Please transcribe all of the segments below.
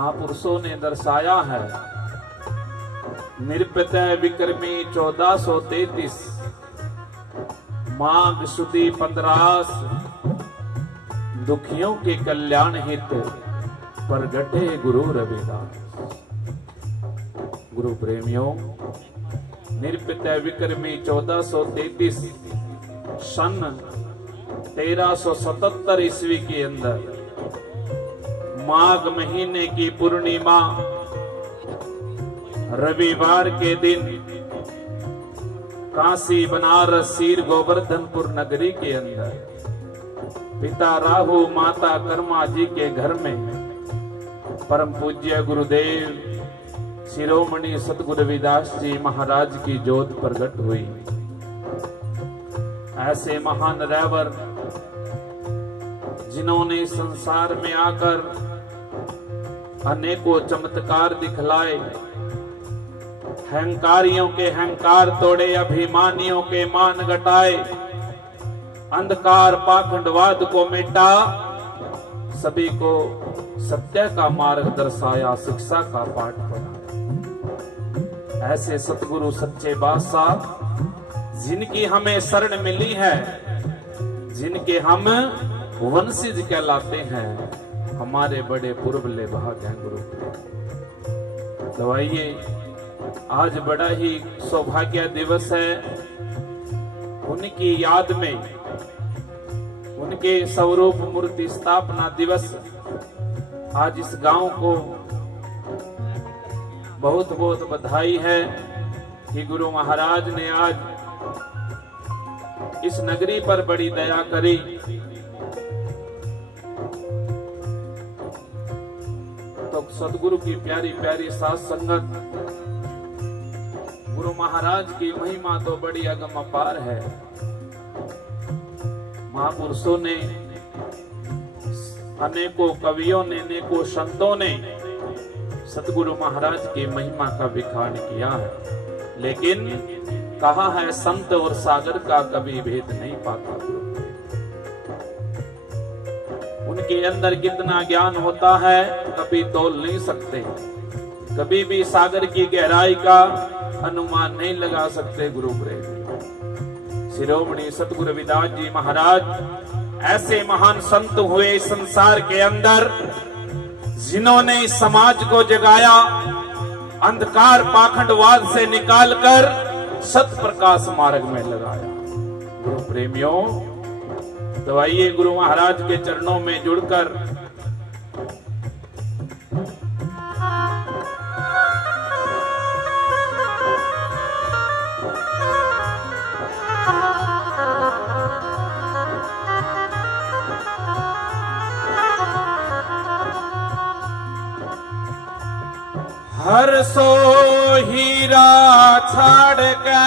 महापुरुषों ने दर्शाया है। निरपतय विक्रमी 1433 माघ सुदी 15 दुखियों के कल्याण हित प्रगटे गुरु रविदास। गुरु प्रेमियों, निरपतय विक्रमी 1433 सन 1377 ईस्वी के अंदर माघ महीने की पूर्णिमा रविवार के दिन काशी बनारस सीर गोवर्धनपुर नगरी के अंदर पिता राहु माता कर्मा जी के घर में परम पूज्य गुरुदेव शिरोमणि सतगुरु रविदास जी महाराज की ज्योत प्रकट हुई। ऐसे महान रैवर जिन्होंने संसार में आकर अनेकों चमत्कार दिखलाए, अहंकारियों के अहंकार तोड़े, अभिमानियों के मान घटाए, अंधकार पाखंडवाद को मिटा, सभी को सत्य का मार्ग दर्शाया, शिक्षा का पाठ पढ़ाया। ऐसे सतगुरु सच्चे बादशाह जिनकी हमें शरण मिली है, जिनके हम वंशिज कहलाते हैं, हमारे बड़े पूर्वले भाग हैं गुरु। दवाइए आज बड़ा ही सौभाग्य दिवस है। उनकी याद में उनके स्वरूप मूर्ति स्थापना दिवस आज इस गांव को बहुत बहुत बधाई है कि गुरु महाराज ने आज इस नगरी पर बड़ी दया करी। तो सदगुरु की प्यारी प्यारी साथ संगत, गुरु महाराज की महिमा तो बड़ी अगम अपार है। महापुरुषों ने, अनेकों कवियों ने, अनेकों संतों ने सतगुरु महाराज की महिमा का विखान किया है, लेकिन कहा है संत और सागर का कभी भेद नहीं पाता। उनके अंदर कितना ज्ञान होता है कभी तोल नहीं सकते, कभी भी सागर की गहराई का अनुमान नहीं लगा सकते। गुरु प्रेम शिरोमणि सतगुरु रविदास जी महाराज ऐसे महान संत हुए इस संसार के अंदर, जिन्होंने इस समाज को जगाया, अंधकार पाखंडवाद से निकालकर सत प्रकाश मार्ग में लगाया। गुरु प्रेमियों, तो आइए गुरु महाराज के चरणों में जुड़कर हर सो हीरा छाड़ के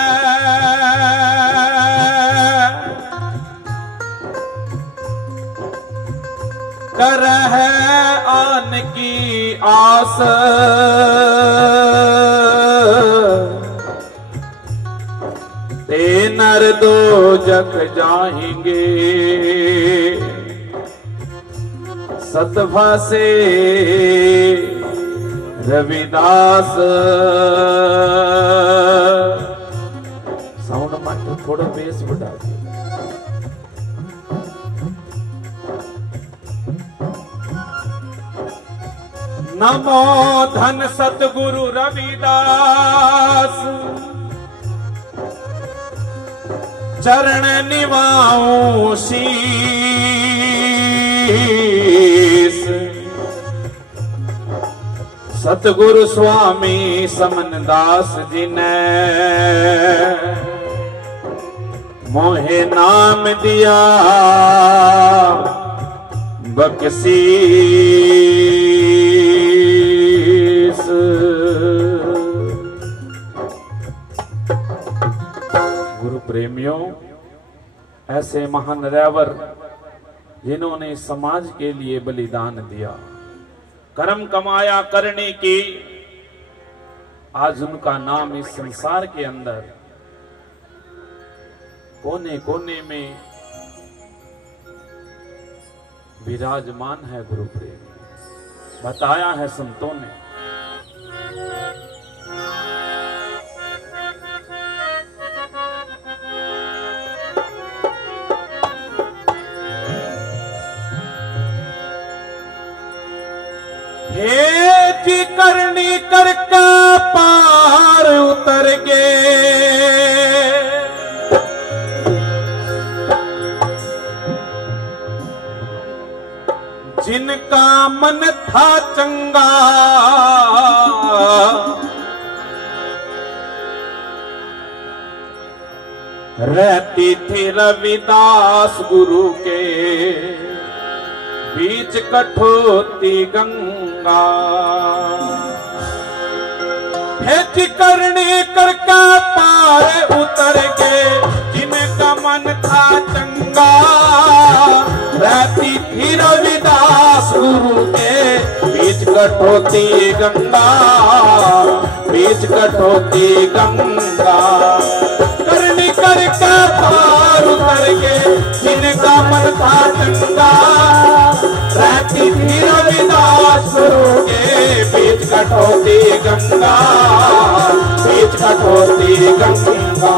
कर है आन की आस, ते नर दो जग जाएंगे, सतभा से रविदास। साउंड में थोड़ा बेस बढ़ा दिया। नमो धन सतगुरु रविदास, चरण निभाऊं शीस, सतगुरु स्वामी समनदास जी ने मोहे नाम दिया बख्शीस। गुरु प्रेमियों, ऐसे महान रैवर जिन्होंने समाज के लिए बलिदान दिया, कर्म कमाया करने की, आज उनका नाम इस संसार के अंदर कोने कोने में विराजमान है। गुरु प्रेम, बताया है संतों ने। हेठी करनी करके पार उतर गए, जिनका मन था चंगा रहती थी रविदास गुरु के बीच कठोती गंगा। हेठी करनी करके पार उतर गए, जिनका मन था चंगा रहती थी रविदास गुरु के बीच कठोती गंगा, बीच कठोती गंगा। करनी करके पार उतर गए, जिनका मन था चंगा रहती थी रविदास गुरु के बीच कठोती गंगा, बीच कठोती गंगा।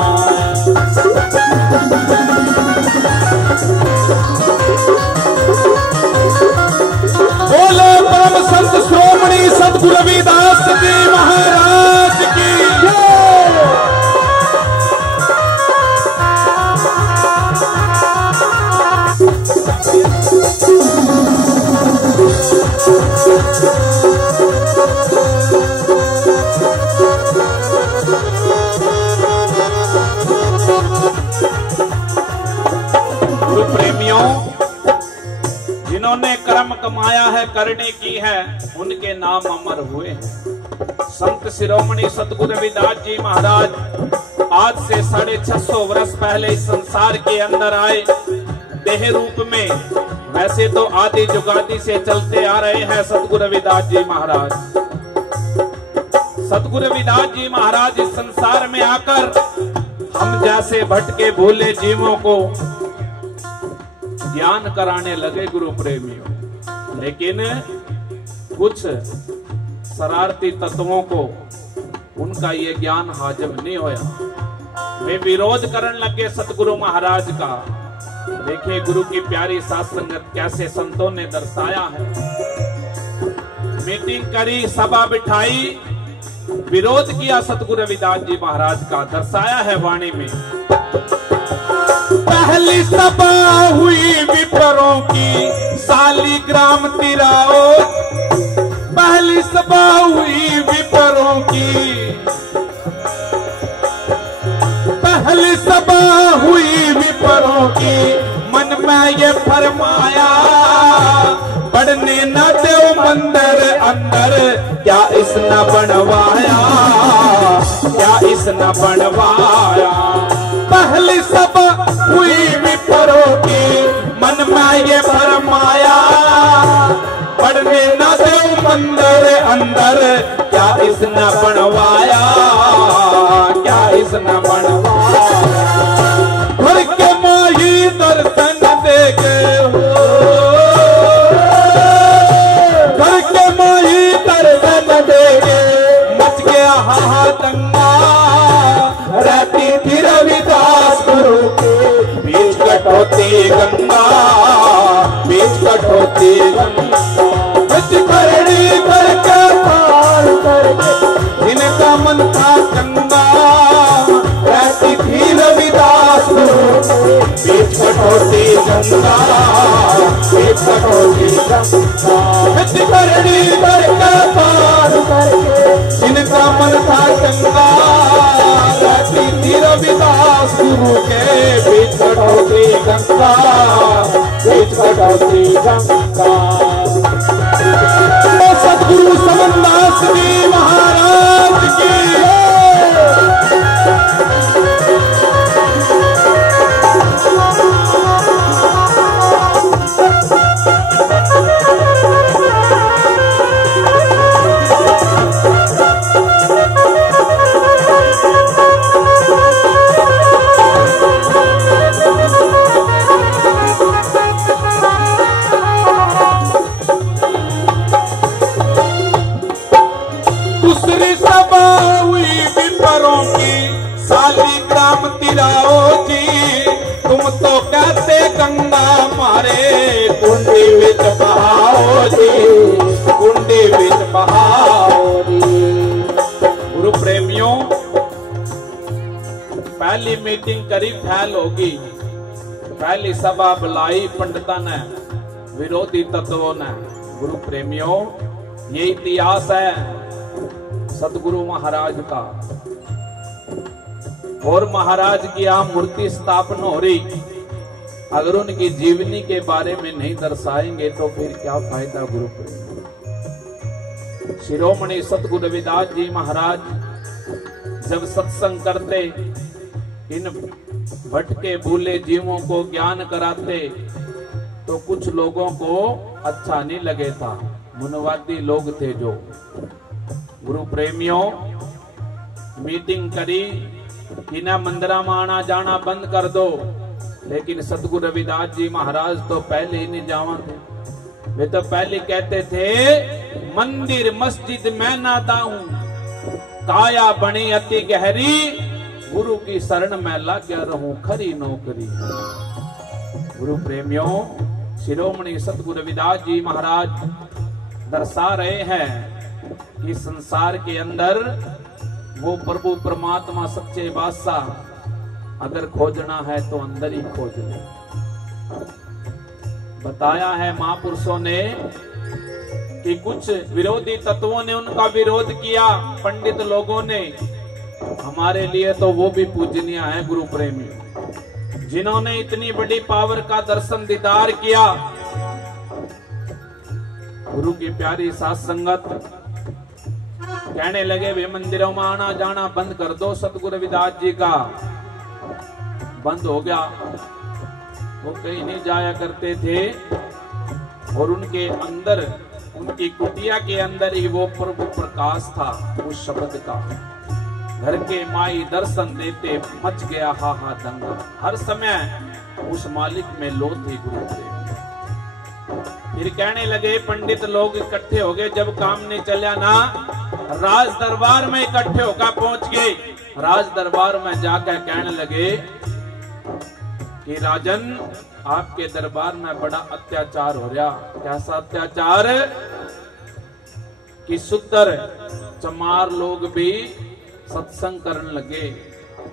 बोले परम संत श्रोमणी सतगुरु रविदास जी महाराज की गुरु प्रेमियों, जिन्होंने कर्म कमाया है, करने की है, उनके नाम अमर हुए हैं। संत शिरोमणि सतगुरु रविदास जी महाराज आज से 650 वर्ष पहले इस संसार के अंदर आए देह रूप में। वैसे तो आदि जुगादि से चलते आ रहे हैं सतगुरु रविदास जी महाराज। सतगुरु रविदास जी महाराज इस संसार में आकर हम जैसे भटके भूले जीवों को ज्ञान कराने लगे गुरु प्रेमियों। लेकिन कुछ शरारती तत्वों को उनका ये ज्ञान हाजम नहीं होया, वे विरोध करने लगे सतगुरु महाराज का। देखिए गुरु की प्यारी साथ संगत कैसे संतों ने दर्शाया है। मीटिंग करी, सभा बिठाई, विरोध किया सतगुरु रविदास जी महाराज का। दर्शाया है वाणी में। पहली सभा हुई विप्रों की सालीग्राम तिराओ, पहली सभा हुई विप्रों की, पहली सभा हुई विप्रों की। मन में ये फरमाया बढ़ने न दो मंदिर अंदर, क्या इसने बनवाया, क्या इसने बनवाया। पहली सभा हुई विप्रों की, मन में ये फरमाया बढ़ने न दो मंदिर अंदर, क्या इसने बनवाया, क्या इसने बनवाया। घर के माही दर्शन दे गए हो, घर के माही दर्शन दे गए। मच गया हाहादंगा रहती थी रविदास गुरु के बीच कठोती गंगा, बीच कठोती गंगा। करनी करके पार करके, जिनका मन था चंगा रहती थी रविदास गुरु के बीच कठोती गंगा, बीच कठोती गंगा। करनी करके पार करके, जिनका मन था चंगा रहती थी रविदास गुरु के बीच कठोती गंगा, बीच कठोती गंगा। सतगुरु समनदास जी महाराज की। दूसरी सभा हुई विपरों की शालिग्राम तिराओ जी, तुम तो कहते गंगा मारे कुंडी विच बहाओ जी, कुंडी विच बहाओ जी। गुरु प्रेमियों, पहली मीटिंग करी फैल होगी, पहली सभा बुलाई पंडिता ने, विरोधी तत्वों ने। गुरु प्रेमियों, ये इतिहास है सतगुरु महाराज का, और महाराज की यहाँ मूर्ति स्थापना हो रही। अगर उनकी जीवनी के बारे में नहीं दर्शाएंगे तो फिर क्या फायदा। गुरु प्रेमियों, शिरोमणि सतगुरु रविदास जी महाराज जब सत्संग करते, इन भटके भूले जीवों को ज्ञान कराते, तो कुछ लोगों को अच्छा नहीं लगे था, मनवादी लोग थे जो। गुरु प्रेमियों, मीटिंग करी कि ना मंदिरा में आना जाना बंद कर दो, लेकिन सतगुरु रविदास जी महाराज तो पहले ही नहीं जावा थे। वे तो पहले कहते थे, मंदिर मस्जिद मैं ना दाऊं, काया बनी अति गहरी, गुरु की शरण में लाग्या रहूं, खरी नौकरी है। गुरु प्रेमियों, शिरोमणि सतगुरु रविदास जी महाराज दर्शा रहे हैं कि संसार के अंदर वो प्रभु परमात्मा सच्चे बादशाह अगर खोजना है तो अंदर ही खोज ले। बताया है महापुरुषों ने कि कुछ विरोधी तत्वों ने उनका विरोध किया, पंडित लोगों ने। हमारे लिए तो वो भी पूजनीय है गुरु प्रेमी, जिन्होंने इतनी बड़ी पावर का दर्शन दीदार किया। गुरु की प्यारी साथ संगत कहने लगे, वे मंदिरों में आना जाना बंद कर दो। सतगुरु रविदास जी का बंद हो गया, वो कहीं नहीं जाया करते थे, और उनके अंदर, उनकी कुटिया के अंदर ही वो प्रभु प्रकाश था उस शब्द का। घर के माई दर्शन देते मच गया हाहा दंगा, हर समय उस मालिक में लो थी गुरु प्रेम। फिर कहने लगे, पंडित लोग इकट्ठे हो गए, जब काम नहीं चला ना, राज दरबार में इकट्ठे होकर पहुंच गए। राज दरबार में जाकर कहने लगे कि राजन, आपके दरबार में बड़ा अत्याचार हो रहा। कैसा अत्याचार? कि शूद्र चमार लोग भी सत्संग करने लगे,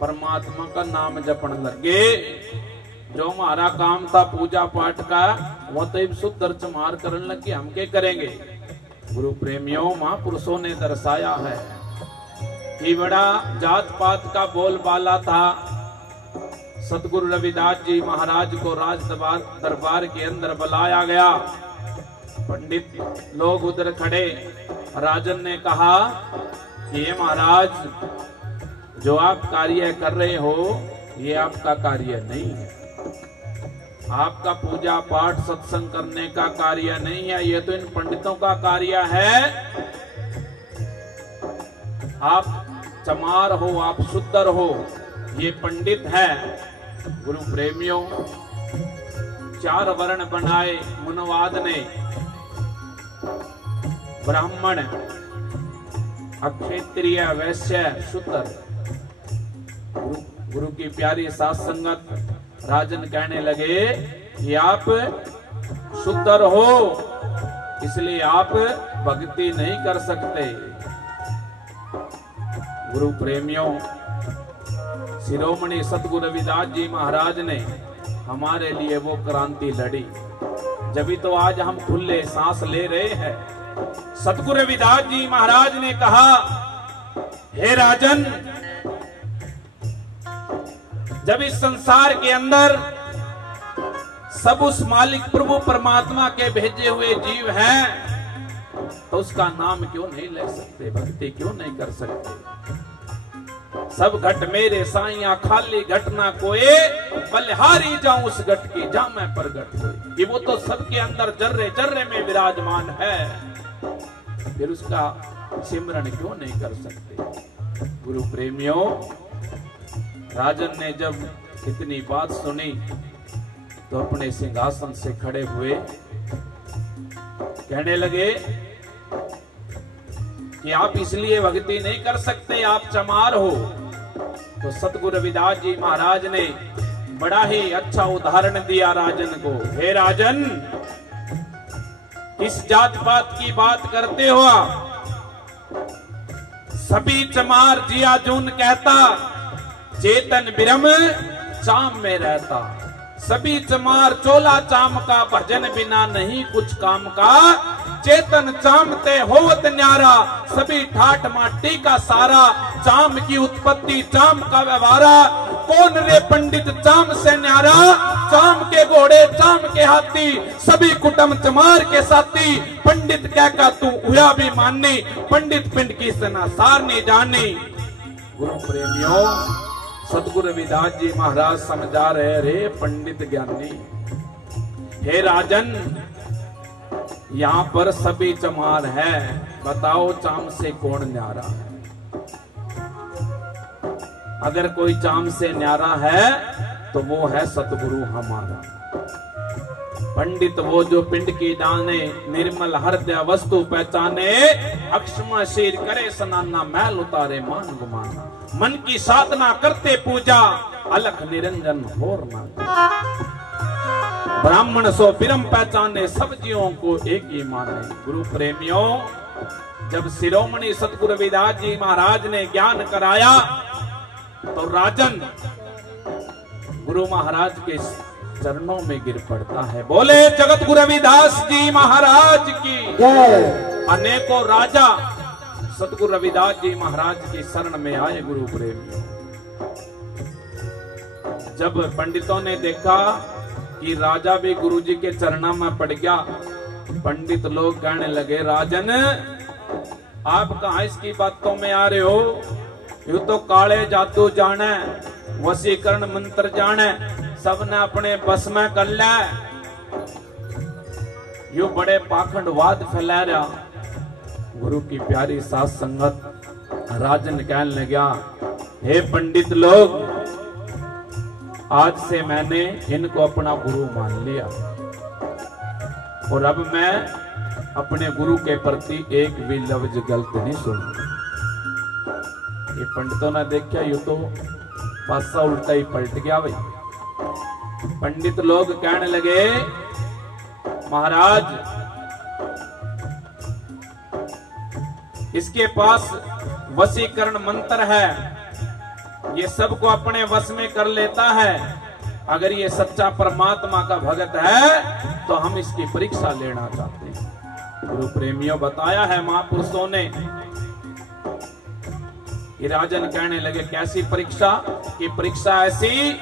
परमात्मा का नाम जपने लगे। जो हमारा काम था पूजा पाठ का, वो तो शूद्र चमार करने लगे, हम क्या करेंगे। गुरु प्रेमियों, महापुरुषों ने दर्शाया है कि बड़ा जात पात का बोलबाला था। सतगुरु रविदास जी महाराज को राज दरबार के अंदर बुलाया गया। पंडित लोग उधर खड़े। राजन ने कहा कि ये महाराज, जो आप कार्य कर रहे हो ये आपका कार्य नहीं है, आपका पूजा पाठ सत्संग करने का कार्य नहीं है, ये तो इन पंडितों का कार्य है। आप चमार हो, आप शूद्र हो, ये पंडित है। गुरु प्रेमियों, 4 वर्ण बनाए मुनवाद ने, ब्राह्मण, अक्षत्रिय, वैश्य, शूद्र। गुरु की प्यारी साथ संगत, राजन कहने लगे कि आप शूद्र हो, इसलिए आप भक्ति नहीं कर सकते। गुरु प्रेमियों, शिरोमणि सतगुरु रविदास जी महाराज ने हमारे लिए वो क्रांति लड़ी, जब तो आज हम खुले सांस ले रहे हैं। सतगुरु रविदास जी महाराज ने कहा, हे राजन, जब इस संसार के अंदर सब उस मालिक प्रभु परमात्मा के भेजे हुए जीव हैं, तो उसका नाम क्यों नहीं ले सकते, भक्ति क्यों नहीं कर सकते। सब घट मेरे साइया, खाली घट ना कोई, बलिहारी जाऊं उस घट की, जा मैं प्रगट कोई। कि वो तो सबके अंदर जर्रे जर्रे में विराजमान है, फिर उसका सिमरन क्यों नहीं कर सकते। गुरु प्रेमियों, राजन ने जब इतनी बात सुनी तो अपने सिंहासन से खड़े हुए कहने लगे कि आप इसलिए भक्ति नहीं कर सकते, आप चमार हो। तो सतगुरु रविदास जी महाराज ने बड़ा ही अच्छा उदाहरण दिया राजन को। हे राजन, किस जात पात की बात करते हो आप? सभी चमार जिया जून कहता, चेतन बिरम चाम में रहता। सभी चमार चोला चाम का, भजन बिना नहीं कुछ काम का। चेतन चामते होवत न्यारा, सभी ठाठ माटी का सारा। चाम की उत्पत्ति चाम का व्यवहारा, कौन रे पंडित चाम से न्यारा। चाम के घोड़े चाम के हाथी, सभी कुटुंब चमार के साथी। पंडित कह का तू हुआ भी मानी, पंडित पिंड की सना सार नहीं जानी। गुरु प्रेमियों, सतगुरु रविदास जी महाराज समझा रहे, रे पंडित ज्ञानी, हे राजन, यहाँ पर सभी चमार है, बताओ चाम से कौन न्यारा है? अगर कोई चाम से न्यारा है तो वो है सतगुरु हमारा। पंडित वो जो पिंड की जाने, निर्मल हृदय वस्तु पहचाने। अक्षमा शीर करे स्नाना, मैल उतारे मान गुमाना। मन की साधना करते पूजा, अलख निरंजन होर ना। ब्राह्मण सो बिरम पहचाने, सब जीवों को एक ही माने। गुरु प्रेमियों, जब शिरोमणि सतगुरु रविदास जी महाराज ने ज्ञान कराया तो राजन गुरु महाराज के चरणों में गिर पड़ता है। बोले जगत गुरु रविदास जी महाराज की जय। अनेकों राजा सतगुरु रविदास जी महाराज की शरण में आए। गुरु प्रेमियों, जब पंडितों ने देखा कि राजा भी गुरु जी के चरणों में पड़ गया, पंडित लोग कहने लगे, राजन आप कहां इसकी बातों में आ रहे हो? यू तो काले जादू जाने, वशीकरण मंत्र जाने, सबने अपने बस में कर लिया। यू बड़े पाखंडवाद फैला रहा। गुरु की प्यारी साथ संगत, राजन कहने लगा, हे पंडित लोग, आज से मैंने इनको अपना गुरु मान लिया और अब मैं अपने गुरु के प्रति एक भी लफ्ज गलत नहीं सुनूंगा। ये पंडितों ने देखा, यू तो पासा उल्टा ही पलट गया भाई। पंडित लोग कहने लगे, महाराज इसके पास वशीकरण मंत्र है, ये सबको अपने वश में कर लेता है। अगर ये सच्चा परमात्मा का भगत है तो हम इसकी परीक्षा लेना चाहते हैं। गुरु प्रेमियों, बताया है महापुरुषों ने। राजन कहने लगे, कैसी परीक्षा? कि परीक्षा ऐसी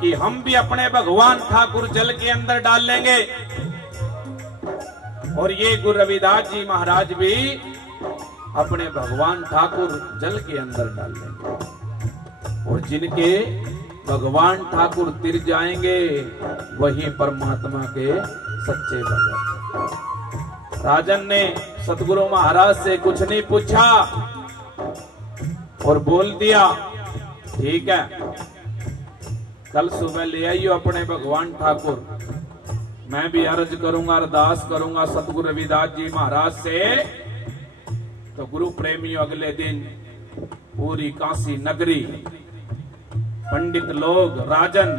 कि हम भी अपने भगवान ठाकुर जल के अंदर डाल लेंगे और ये गुरु रविदास जी महाराज भी अपने भगवान ठाकुर जल के अंदर डाल लेंगे और जिनके भगवान ठाकुर तिर जाएंगे वही परमात्मा के सच्चे भगत। राजन ने सतगुरु महाराज से कुछ नहीं पूछा और बोल दिया, ठीक है, कल सुबह ले आइयो अपने भगवान ठाकुर। मैं भी अर्ज करूंगा, अरदास करूंगा सतगुरु रविदास जी महाराज से। तो गुरु प्रेमियों, अगले दिन पूरी काशी नगरी, पंडित लोग, राजन,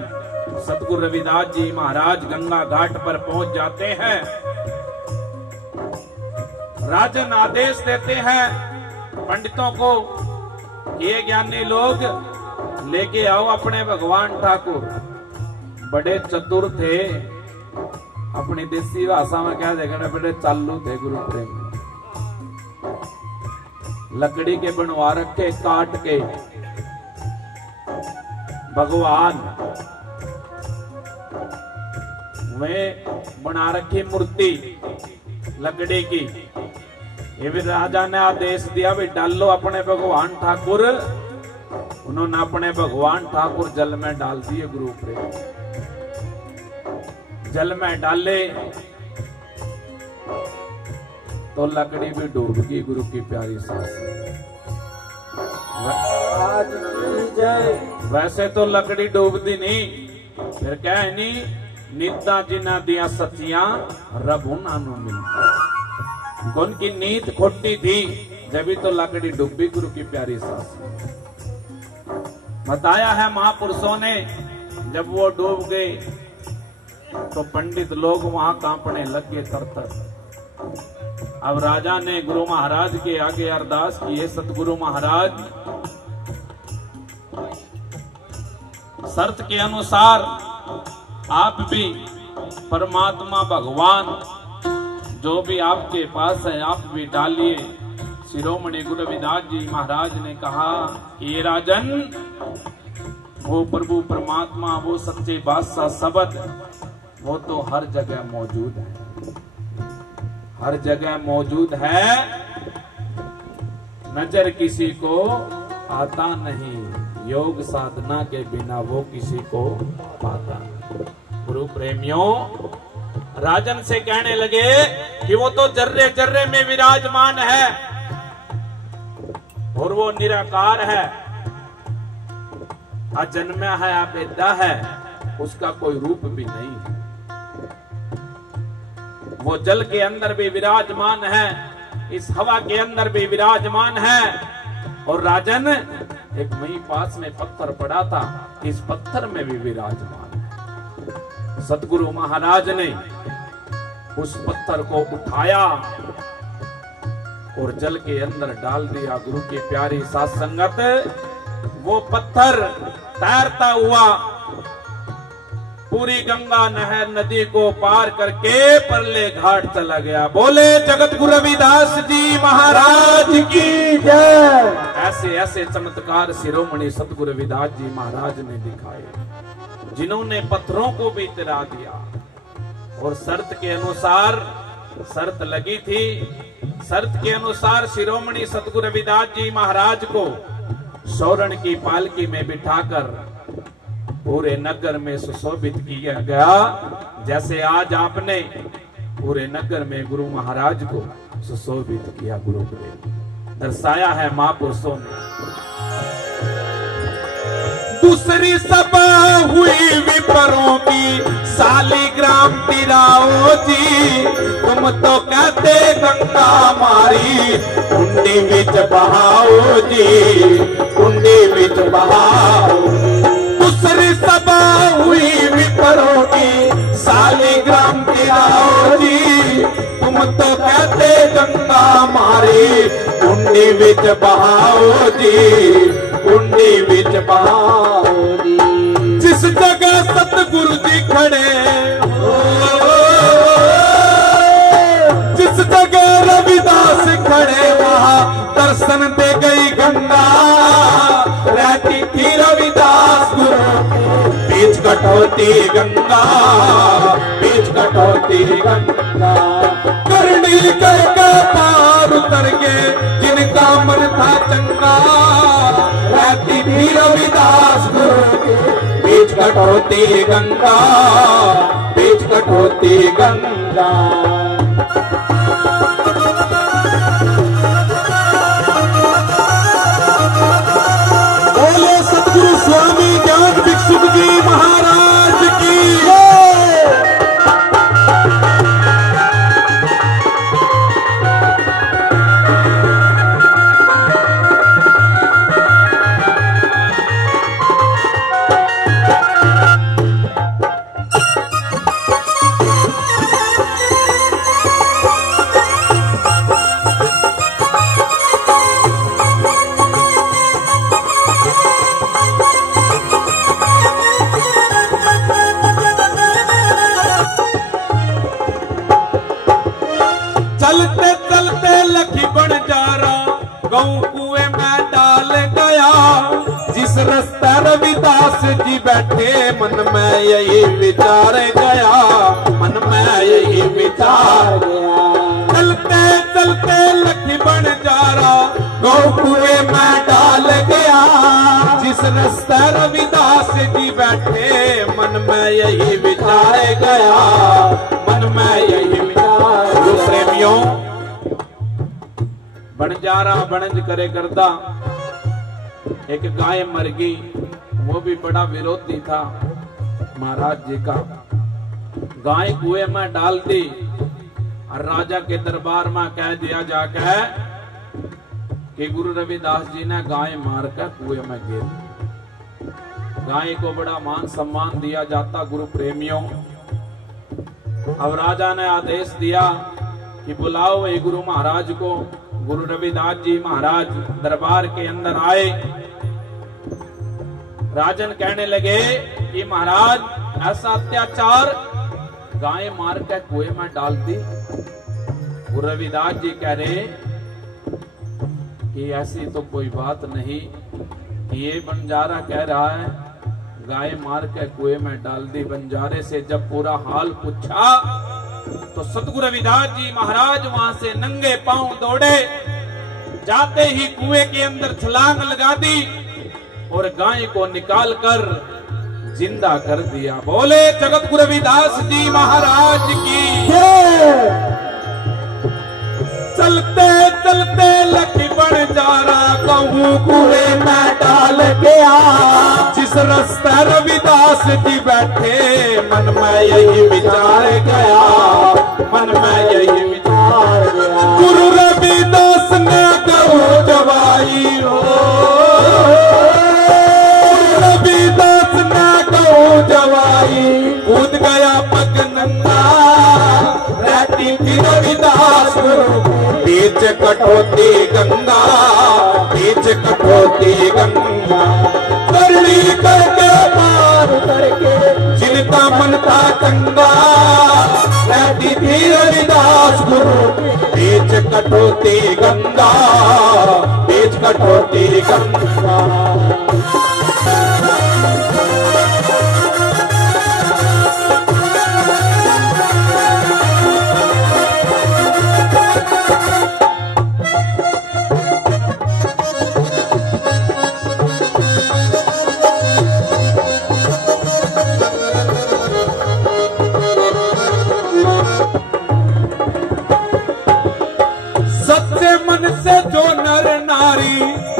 सतगुरु रविदास जी महाराज गंगा घाट पर पहुंच जाते हैं। राजन आदेश देते हैं पंडितों को, ये ज्ञानी लोग लेके आओ अपने भगवान ठाकुर। बड़े चतुर थे, अपनी देसी भाषा में क्या देखने, बड़े चालू थे गुरु प्रेम। लकड़ी के बनवा रखे, काट के भगवान में बना रखी मूर्ति लकड़ी की। ये भी राजा ने आदेश दिया, भी डालो अपने भगवान ठाकुर। उन्होंने अपने भगवान ठाकुर जल में डाल दिए। गुरु प्रेम जल में डाले तो लकड़ी भी डूब गई। गुरु की प्यारी सांस। वैसे तो लकड़ी डूबती नहीं, फिर क्या है नी, नीता जिन्ना दिया सच्चियां रब उन्होंने मिलता। उनकी नीत खोटी थी, जब भी तो लकड़ी डूबी गुरु की प्यारी सांस। बताया है महापुरुषों ने, जब वो डूब गए तो पंडित लोग वहां कांपने लग गए तर। अब राजा ने गुरु महाराज के आगे अरदास की, हे सतगुरु महाराज, शर्त के अनुसार आप भी परमात्मा भगवान जो भी आपके पास है आप भी डालिए। शिरोमणि गुरु रविदास जी महाराज ने कहा कि ये राजन, वो प्रभु परमात्मा, वो सच्चे बादशाह शब्द, वो तो हर जगह मौजूद है, हर जगह मौजूद है। नजर किसी को आता नहीं, योग साधना के बिना वो किसी को पाता नहीं। गुरु प्रेमियों, राजन से कहने लगे कि वो तो जर्रे जर्रे में विराजमान है और वो निराकार है, अजन्मा है, अभेदा है, उसका कोई रूप भी नहीं है। वो जल के अंदर भी विराजमान है, इस हवा के अंदर भी विराजमान है। और राजन, एक वहीं पास में पत्थर पड़ा था, इस पत्थर में भी विराजमान है। सतगुरु महाराज ने उस पत्थर को उठाया और जल के अंदर डाल दिया। गुरु की प्यारी साथ संगत, वो पत्थर तैरता हुआ पूरी गंगा नहर नदी को पार करके परले घाट चला गया। बोले जगत गुरु रविदास जी महाराज की जय। ऐसे ऐसे चमत्कार शिरोमणि सतगुरु रविदास जी महाराज ने दिखाए, जिन्होंने पत्थरों को भी तिरा दिया। और शर्त के अनुसार, शर्त लगी थी, शर्त के अनुसार शिरोमणि सतगुरु रविदास जी महाराज को स्वर्ण की पालकी में बिठाकर पूरे नगर में सुशोभित किया गया। जैसे आज आपने पूरे नगर में गुरु महाराज को सुशोभित किया, गुरु प्रेम दर्शाया है महापुरुषों ने। दूसरी सभा हुई विपरों की, सालीग्राम तिराओ जी, तुम तो कहते गंगा मारी, कुंडी विच बहाओ जी, कुंडी विच बहाओ। दूसरी सभा हुई विपरों की, सालीग्राम तिराओ जी, तुम तो कहते गंगा मारी, कुंडी विच बहाओ जी, कुंडी विच बहाओ जी। जिस जगह सतगुरु जी खड़े, जिस जगह रविदास खड़े, वहां दर्शन दे गई गंगा। रहती थी रविदास गुरु बीच कटौती गंगा, बीच कटौती गंगा। करनी करके पार उतर गए जिनका मन था चंगा। रहती थी रविदास गुरु बीच कटौती गंगा, बीच कटौती गंगा। बोले सतगुरु स्वामी ज्ञान भिक्षुक जी महाराज की। चलते चलते लखी बन जा रहा, गऊ कुएं में डाल गया। जिस रास्ते रविदास जी बैठे, मन में यही विचार गया, मन में यही विचार गया। चलते चलते लखी बन जा रहा, गऊ कुएं में डाल गया। जिस रास्ते रविदास जी बैठे, मन में यही विचार गया, मन में यही विचार। प्रेमियों, बंजारा बनज करे करदा, एक गाय मर गई, वो भी बड़ा विरोधी था महाराज जी का। गाय कुएं में डाल दी और राजा के दरबार में कह दिया जाके कि गुरु रविदास जी ने गाय मारकर कुएं में गिर। गाय को बड़ा मान सम्मान दिया जाता गुरु प्रेमियों। अब राजा ने आदेश दिया कि बुलाओ ये गुरु महाराज को। गुरु रविदास जी महाराज दरबार के अंदर आए। राजन कहने लगे कि महाराज ऐसा अत्याचार, गाय मार के कुएं में डाल दी। गुरु रविदास जी कह रहे कि ऐसी तो कोई बात नहीं। ये बंजारा कह रहा है गाय मार के कुएं में डाल दी। बंजारे से जब पूरा हाल पूछा तो सतगुरु रविदास जी महाराज वहां से नंगे पांव दौड़े, जाते ही कुएं के अंदर छलांग लगा दी और गाय को निकाल कर जिंदा कर दिया। बोले जगत गुरु रविदास जी महाराज की। चलते चलते लखी बंजारा कहूँ कुएं में डाल गया। जिस रास्ते रविदास जी बैठे मन में यही विचार गया, मन में यही विचार गया। गुरु रविदास ने कहूँ जवाई हो, रविदास ने कहूँ जवाई। कूद गया पग नंगा रहती थी रविदास गुरु। बीच कटौती गंगा, बीच कटौती गंगा। करनी करके पार करके जिनका मन था चंगा रहती थी रविदास गुरु। बीच कटौती गंगा, बीच कटौती गंगा।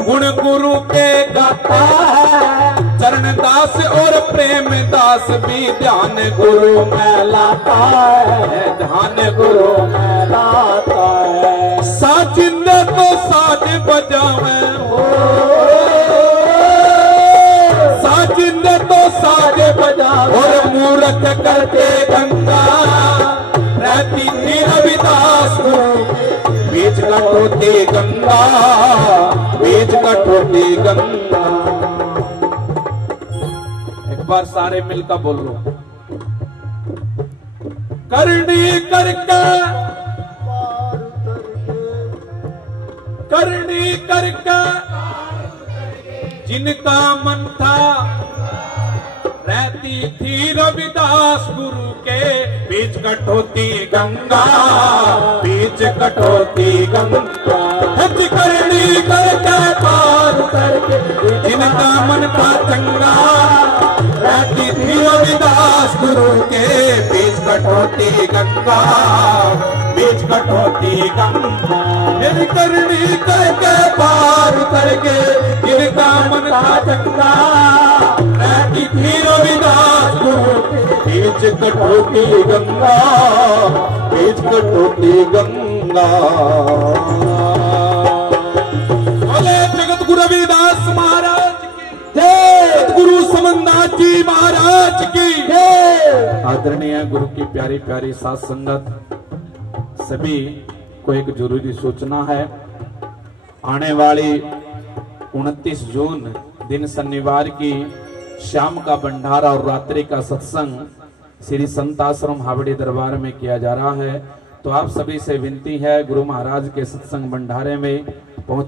गुण गुरु के गाता है चरण दास और प्रेम दास भी ध्यान गुरु में लाता है, ध्यान गुरु में लाता है। साजिंदे तो साज बजावे हो, साजिंदे तो साज बजावे और मूर्ख करके गंगा रहती थी रविदास गुरु। बीच कटौती गंगा, बीच कटौती गंगा। एक बार सारे मिलकर बोल लो। करनी करके, करनी करके जिनका मन था रहती थी रविदास गुरु के। बीच कटौती गंगा, बीच कटौती गंगा। करनी करके पार करके जिनका मन था चंगा रहती थी रविदास गुरु के। बीच कटौती गंगा, बीच कटौती गंगा। करनी करके पार करके जिनका मन था चंगा रहती थी रविदास गुरु के। बीच कटौती गंगा, बीच कटौती गंगा। बोले जगत गुरु रविदास महाराज की जय, गुरु समन्नाथ जी महाराज की जय। आदरणीय गुरु की प्यारी प्यारी साथ संगत, सभी को एक जरूरी सूचना है। आने वाली 29 जून दिन शनिवार की शाम का भंडारा और रात्रि का सत्संग श्री संत आश्रम हावड़ी दरबार में किया जा रहा है। तो आप सभी से विनती है गुरु महाराज के सत्संग भंडारे में पहुंचे।